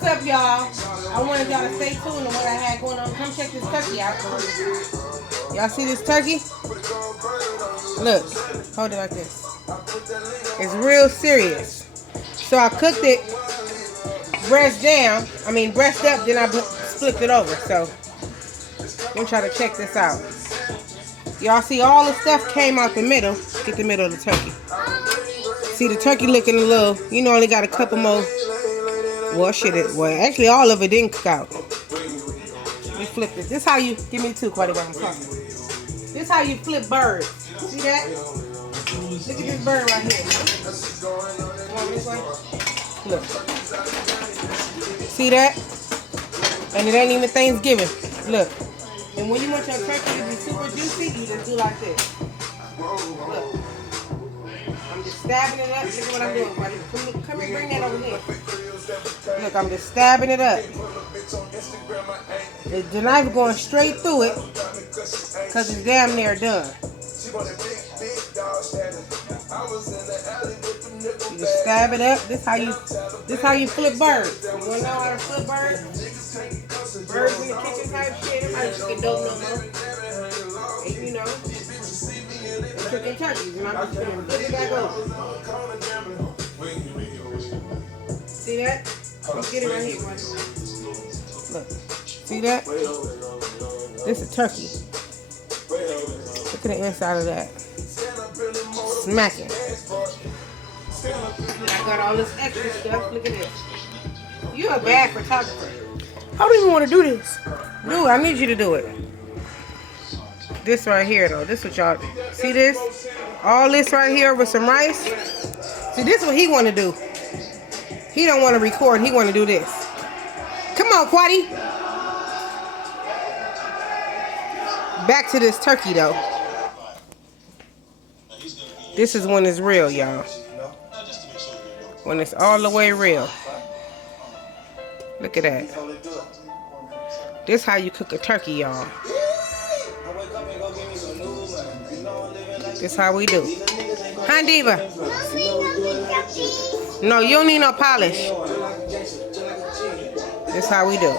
What's up, y'all? I wanted y'all to stay tuned to what I had going on. Come check this turkey out. Y'all see this turkey? Look, hold it like this. It's real serious. So I cooked it breast up, then I flipped it over. So we'll try to check this out. Y'all see all the stuff came out the middle. Get the middle of the turkey. See the turkey looking a little, only got a couple more. Well, actually all of it didn't cook out. We flipped it. This how you, give me two, Quaddy, while I'm talking. This how you flip birds. See that? Look at this bird right here. Come on this way. Look. See that? And it ain't even Thanksgiving. Look. And when you want your turkey to be super juicy, you just do like this. Look. I'm just stabbing it up. Look at what I'm doing, buddy. Come here, bring that over here. Look, I'm just stabbing it up. The knife going straight through it because it's damn near done. You just stab it up. This how you flip birds. You wanna know how to flip birds? Birds in the kitchen type shit. Everybody just get dope no more. And cooking turkeys, and I'm just gonna flip it back over. See that? Let's get it right here, buddy. Look. See that? This is turkey. Look at the inside of that. Smacking. I got all this extra stuff. Look at this. You're a bad photographer. I don't even want to do this. Dude, I need you to do it. This right here, though. This what y'all see this? All this right here with some rice. See, this is what he want to do. He don't want to record. He want to do this. Come on, Quaddy. Back to this turkey, though. This is when it's real, y'all. When it's all the way real. Look at that. This how you cook a turkey, y'all. This how we do. Huh, Diva? No, you don't need no polish. This how we do.